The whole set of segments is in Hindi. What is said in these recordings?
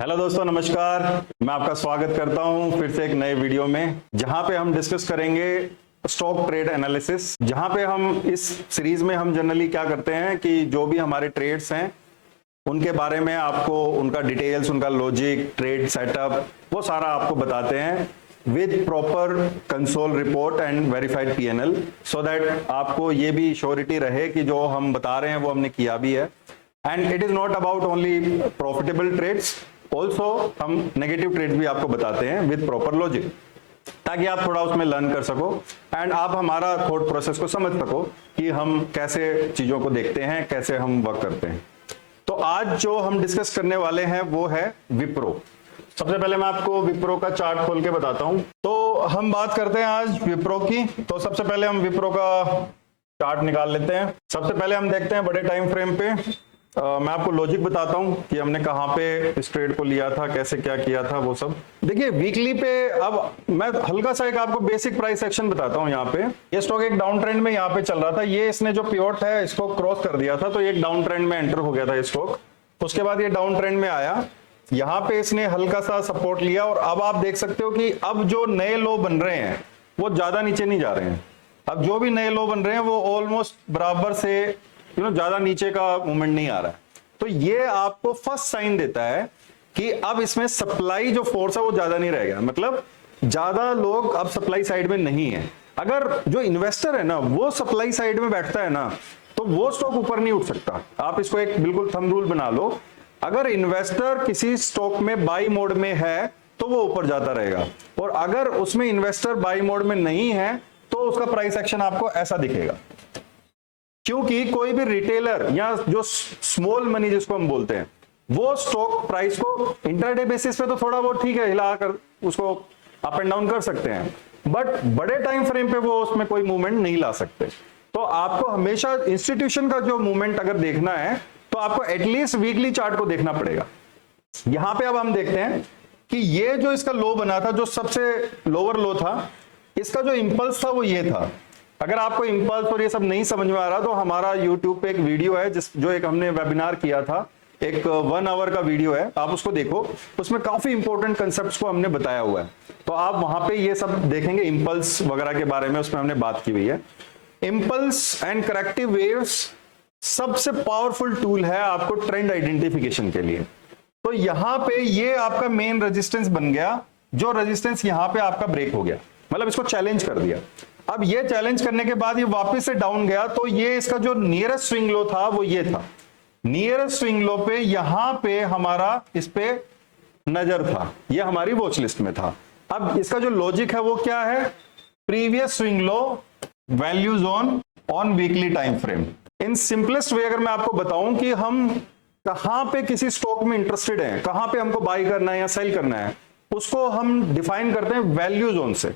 हेलो दोस्तों, नमस्कार। मैं आपका स्वागत करता हूं फिर से एक नए वीडियो में, जहां पे हम डिस्कस करेंगे स्टॉक ट्रेड एनालिसिस। जहां पे हम इस सीरीज में हम जनरली क्या करते हैं कि जो भी हमारे ट्रेड्स हैं उनके बारे में आपको उनका डिटेल्स, उनका लॉजिक, ट्रेड सेटअप, वो सारा आपको बताते हैं with proper console report and verified PNL, so that आपको ये भी श्योरिटी रहे कि जो हम बता रहे हैं वो हमने किया भी है। And it is not about only profitable trades, also हम नेगेटिव ट्रेड भी आपको बताते हैं विद प्रॉपर लॉजिक, ताकि आप थोड़ा उसमें लर्न कर सको एंड आप हमारा थॉट प्रोसेस को समझ सको कि हम कैसे चीजों को देखते हैं, कैसे हम वर्क करते हैं। तो आज जो हम डिस्कस करने वाले हैं वो है विप्रो। सबसे पहले मैं आपको विप्रो का चार्ट खोल के बताता हूं। तो हम बात करते हैं आज विप्रो की। तो सबसे पहले हम विप्रो का चार्ट निकाल लेते हैं। सबसे पहले हम देखते हैं बड़े टाइम फ्रेम पे। मैं आपको लॉजिक बताता हूं कि हमने कहां पे इस ट्रेड को लिया था, कैसे क्या किया था, वो सब। देखिए वीकली पे अब मैं हल्का सा एक आपको बेसिक प्राइस एक्शन बताता हूं। यहाँ पे ये स्टॉक एक डाउन ट्रेंड में यहाँ पे चल रहा था। ये इसने जो पिवट है इसको क्रॉस कर दिया था, तो एक डाउन ट्रेंड में एंटर हो गया था ये स्टॉक। उसके बाद ये डाउन ट्रेंड में आया, यहाँ पे इसने हल्का सा सपोर्ट लिया और अब आप देख सकते हो कि अब जो नए लो बन रहे हैं वो ज्यादा नीचे नहीं जा रहे हैं। अब जो भी नए लो बन रहे हैं वो ऑलमोस्ट बराबर से ज्यादा नीचे का मूवमेंट नहीं आ रहा है। तो ये आपको फर्स्ट साइन देता है कि अब इसमें सप्लाई जो फोर्स है वो ज्यादा नहीं रहेगा, मतलब ज्यादा लोग अब सप्लाई साइड में नहीं है। अगर जो इन्वेस्टर है ना वो सप्लाई साइड में बैठता है ना, तो वो स्टॉक ऊपर नहीं उठ सकता। आप इसको एक बिल्कुल थंब रूल बना लो, अगर इन्वेस्टर किसी स्टॉक में बाई मोड में है तो वो ऊपर जाता रहेगा, और अगर उसमें इन्वेस्टर बाई मोड में नहीं है तो उसका प्राइस एक्शन आपको ऐसा दिखेगा। क्योंकि कोई भी रिटेलर या जो स्मॉल मनी जिसको हम बोलते हैं, वो स्टॉक प्राइस को इंट्राडे बेसिस पे तो थोड़ा बहुत ठीक है, हिलाकर उसको अप एंड डाउन कर सकते हैं, बट बड़े टाइम फ्रेम पे वो उसमें कोई मूवमेंट नहीं ला सकते। तो आपको हमेशा इंस्टीट्यूशन का जो मूवमेंट अगर देखना है तो आपको एटलीस्ट वीकली चार्ट को देखना पड़ेगा। यहां पे अब हम देखते हैं कि ये जो इसका लो बना था, जो सबसे लोअर लो था, इसका जो इंपल्स था वो ये था। अगर आपको इंपल्स और ये सब नहीं समझ में आ रहा तो हमारा YouTube पे एक वीडियो है जो एक हमने वेबिनार किया था, एक 1 आवर का वीडियो है, आप उसको देखो। उसमें काफी इंपॉर्टेंट कंसेप्ट्स को हमने बताया हुआ है, तो आप वहां पे ये सब देखेंगे इंपल्स वगैरह के बारे में, उसमें हमने बात की हुई है। इंपल्स एंड करेक्टिव वेव्स सबसे पावरफुल टूल है आपको ट्रेंड आइडेंटिफिकेशन के लिए। तो यहां पे ये आपका मेन रेजिस्टेंस बन गया, जो रेजिस्टेंस यहां पे आपका ब्रेक हो गया, मतलब इसको चैलेंज कर दिया। अब ये चैलेंज करने के बाद ये वापस से डाउन गया, तो ये इसका जो नियरेस्ट स्विंग लो था वो ये था। नियरेस्ट स्विंग लो पे यहां पे हमारा इस पे नजर था, ये हमारी वॉच लिस्ट में था। अब इसका जो लॉजिक है वो क्या है, previous swing low value zone on weekly time frame. In simplest way अगर मैं आपको बताऊं कि हम कहां पे किसी स्टॉक में इंटरेस्टेड हैं, कहां पे हमको बाई करना है या सेल करना है, उसको हम डिफाइन करते हैं वैल्यू जोन से,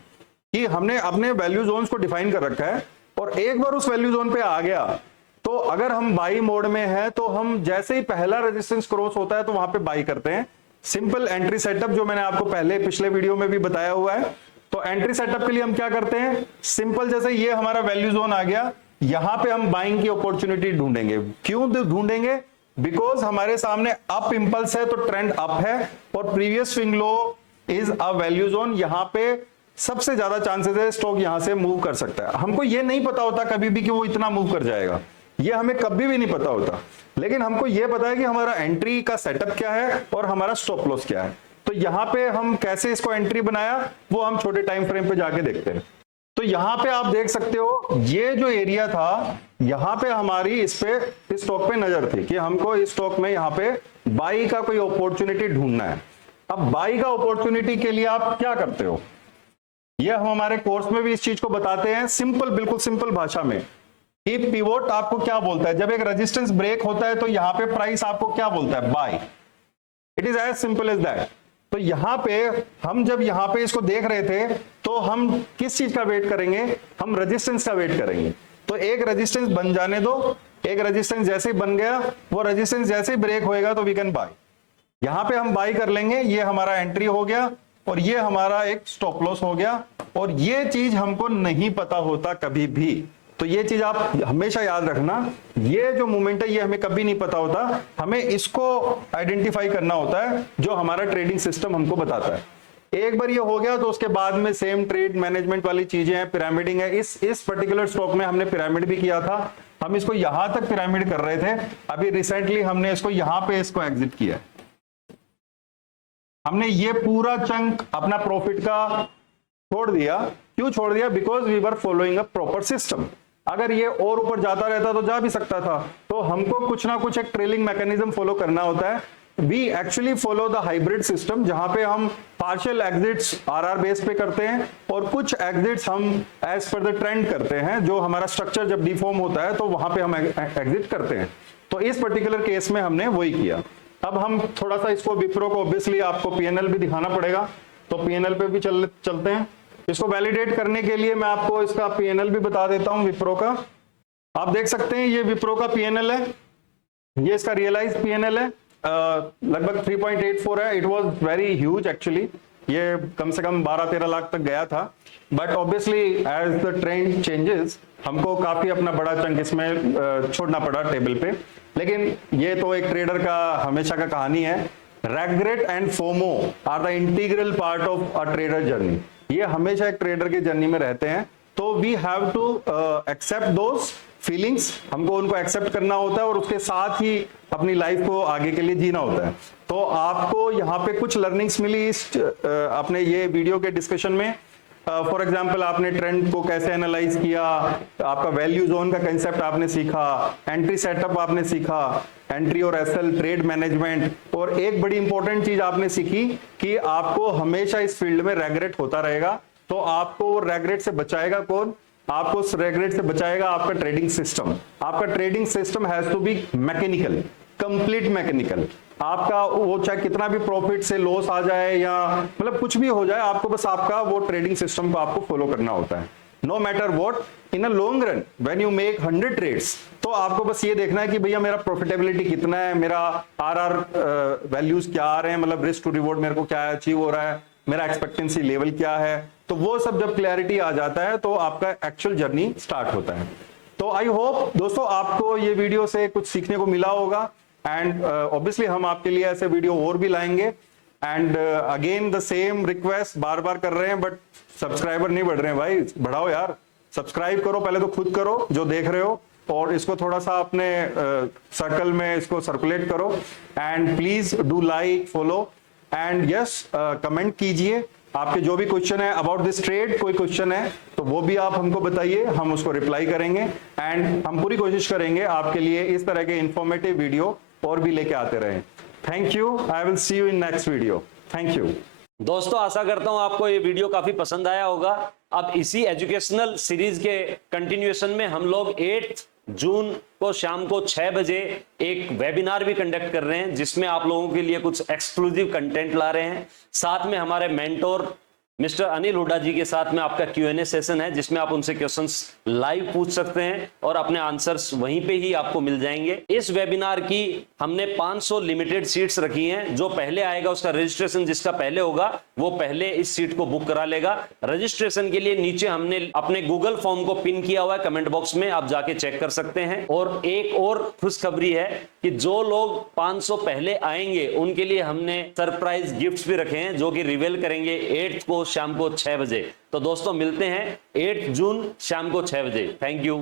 कि हमने अपने वैल्यू जोन्स को डिफाइन कर रखा है, और एक बार उस वैल्यू जोन पे आ गया तो अगर हम बाई मोड में हैं तो हम जैसे ही पहला रेजिस्टेंस क्रॉस होता है तो वहां पे बाई करते हैं। सिंपल एंट्री सेटअप जो मैंने आपको पहले पिछले वीडियो में भी बताया हुआ है। तो एंट्री सेटअप के लिए हम क्या करते हैं, सिंपल जैसे ये हमारा वैल्यू जोन आ गया, यहां पे हम बाइंग की अपॉर्चुनिटी ढूंढेंगे। क्यों ढूंढेंगे, बिकॉज हमारे सामने अप इंपल्स है तो ट्रेंड अप है, और previous swing low is a value zone. यहां पे सबसे ज्यादा चांसेस है स्टॉक यहां से मूव कर सकता है। हमको ये नहीं पता होता कभी भी कि वो इतना मूव कर जाएगा, ये हमें कभी भी नहीं पता होता, लेकिन हमको ये पता है कि हमारा एंट्री का सेटअप क्या है और हमारा स्टॉप लॉस क्या है। तो यहां पे हम कैसे इसको एंट्री बनाया वो हम छोटे टाइम फ्रेम पे जाके देखते हैं। तो यहां पे आप देख सकते हो ये जो एरिया था, यहां पे हमारी इस स्टॉक पे नजर थी कि हमको इस स्टॉक में यहां पे बाई का कोई अपॉर्चुनिटी ढूंढना है। अब बाई का अपॉर्चुनिटी के लिए आप क्या करते हो, ये हम हमारे कोर्स में भी इस चीज को बताते हैं सिंपल, बिल्कुल सिंपल भाषा में, कि पिवोट आपको क्या बोलता है। जब एक रेजिस्टेंस ब्रेक होता है तो यहां पे प्राइस आपको क्या बोलता है, buy. It is as simple as that. तो यहां पे हम जब यहां पे इसको देख रहे थे तो हम किस चीज का वेट करेंगे, हम रेजिस्टेंस का वेट करेंगे। तो एक रेजिस्टेंस बन जाने दो, एक रेजिस्टेंस जैसे ही बन गया, वो रेजिस्टेंस जैसे ही ब्रेक होएगा तो वी कैन बाय। यहां पे हम बाय कर लेंगे, ये हमारा एंट्री हो गया और ये हमारा एक स्टॉप लॉस हो गया। और ये चीज हमको नहीं पता होता कभी भी, तो ये चीज आप हमेशा याद रखना, ये जो मूवमेंट है ये हमें कभी नहीं पता होता, हमें इसको आइडेंटिफाई करना होता है जो हमारा ट्रेडिंग सिस्टम हमको बताता है। एक बार ये हो गया तो उसके बाद में सेम ट्रेड मैनेजमेंट वाली चीजें हैं, पिरामिडिंग है। इस पर्टिकुलर स्टॉक में हमने पिरामिड भी किया था, हम इसको यहां तक पिरामिड कर रहे थे, अभी रिसेंटली हमने इसको यहां पे इसको एग्जिट किया। हमने ये पूरा चंक अपना प्रॉफिट का छोड़ दिया। क्यों छोड़ दिया? Because we were following a proper system. अगर ये और ऊपर जाता रहता तो जा भी सकता था, तो हमको कुछ ना कुछ एक ट्रेलिंग मैकेनिज्म फॉलो करना होता है। We actually follow the hybrid system, जहां पे हम पार्शियल एग्जिट्स आरआर बेस पे करते हैं और कुछ एग्जिट्स हम एज पर द ट्रेंड करते हैं। जो हमारा स्ट्रक्चर जब डिफॉर्म होता है तो वहां पे हम एग्जिट करते हैं। तो इस पर्टिकुलर केस में हमने वही किया। अब हम थोड़ा सा इसको विप्रो को ऑब्वियसली आपको पीएनएल भी दिखाना पड़ेगा, तो पीएनएल पे भी चलते हैं। इसको वैलिडेट करने के लिए मैं आपको इसका पीएनएल भी बता देता हूं विप्रो का। आप देख सकते हैं ये विप्रो का पीएनएल है, ये इसका रियलाइज पीएनएल है, लगभग 3.84 है। It was very huge actually, ये कम से कम 12-13 लाख तक गया था, but obviously as the trend changes हमको काफी अपना बड़ा चंक इसमें छोड़ना पड़ा टेबल पे। लेकिन ये तो एक ट्रेडर का हमेशा का कहानी है। Regret and FOMO are the integral part of a trader journey, ये हमेशा एक ट्रेडर की जर्नी में रहते हैं। तो we have to accept those feelings, हमको उनको एक्सेप्ट करना होता है और उसके साथ ही अपनी लाइफ को आगे के लिए जीना होता है। तो आपको यहाँ पे कुछ लर्निंग्स मिली इस अपने ये वीडियो के डिस्कशन में। फॉर एग्जाम्पल आपने ट्रेंड को कैसे एनालाइज किया, आपका वैल्यू जोन का कंसेप्ट आपने सीखा, एंट्री सेटअप आपने सीखा, एंट्री और एसएल, ट्रेड मैनेजमेंट, और एक बड़ी इंपॉर्टेंट चीज आपने सीखी कि आपको हमेशा इस फील्ड में रेग्रेट होता रहेगा। तो आपको रेग्रेट से बचाएगा कौन? आपको उस रेग्रेट से बचाएगा आपका ट्रेडिंग सिस्टम। आपका trading system has to be mechanical, complete mechanical. आपका वो चाहे कितना भी प्रॉफिट से लॉस आ जाए या मतलब कुछ भी हो जाए, आपको बस आपका वो ट्रेडिंग सिस्टम को आपको फॉलो करना होता है। No matter what, in a long run when you make 100 trades, तो आपको बस ये देखना है कि भैया मेरा प्रॉफिटेबिलिटी कितना है, मेरा आरआर वैल्यूज क्या आ रहे हैं, मतलब रिस्क टू रिवॉर्ड मेरे को क्या अचीव हो रहा है, मेरा एक्सपेक्टेंसी लेवल क्या है। तो वो सब जब क्लैरिटी आ जाता है तो आपका एक्चुअल जर्नी स्टार्ट होता है। तो आई होप दोस्तों आपको ये वीडियो से कुछ सीखने को मिला होगा, एंड ऑब्वियसली हम आपके लिए ऐसे वीडियो और भी लाएंगे। And again the same request बार बार कर रहे हैं, बट सब्सक्राइबर नहीं बढ़ रहे हैं भाई, बढ़ाओ यार, सब्सक्राइब करो, पहले तो खुद करो जो देख रहे हो, और इसको थोड़ा सा अपने सर्कल में इसको सर्कुलेट करो, and please do like, follow, and yes comment कीजिए। आपके जो भी क्वेश्चन है अबाउट दिस ट्रेड, कोई क्वेश्चन है तो वो भी आप हमको बताइए, हम उसको रिप्लाई करेंगे, एंड हम पूरी कोशिश करेंगे आपके लिए इस तरह के इंफॉर्मेटिव वीडियो और भी लेके आते रहें। Thank you, I will see you in next video. Thank you दोस्तों, आशा करता हूं आपको ये वीडियो काफी पसंद आया होगा। अब इसी एजुकेशनल सीरीज के कंटिन्यूएशन में हम लोग 8 जून को शाम को 6 बजे एक वेबिनार भी कंडक्ट कर रहे हैं, जिसमें आप लोगों के लिए कुछ एक्सक्लूसिव कंटेंट ला रहे हैं। साथ में हमारे मेंटोर मिस्टर अनिल हुड्डा जी के साथ में आपका Q&A सेशन है, जिसमें आप उनसे क्वेश्चंस लाइव पूछ सकते हैं और अपने आंसर्स वहीं पे ही आपको मिल जाएंगे। इस वेबिनार की हमने 500 लिमिटेड सीट्स रखी हैं। जो पहले आएगा उसका रजिस्ट्रेशन, जिसका पहले होगा वो पहले इस सीट को बुक करा लेगा। रजिस्ट्रेशन के लिए नीचे हमने अपने गूगल फॉर्म को पिन किया हुआ है, कमेंट बॉक्स में आप जाके चेक कर सकते हैं। और एक और खुशखबरी है कि जो लोग 500 पहले आएंगे उनके लिए हमने सरप्राइज गिफ्ट्स भी रखे हैं, जो कि रिवील करेंगे 8 को शाम को 6 बजे। तो दोस्तों मिलते हैं 8 जून शाम को 6 बजे। Thank you.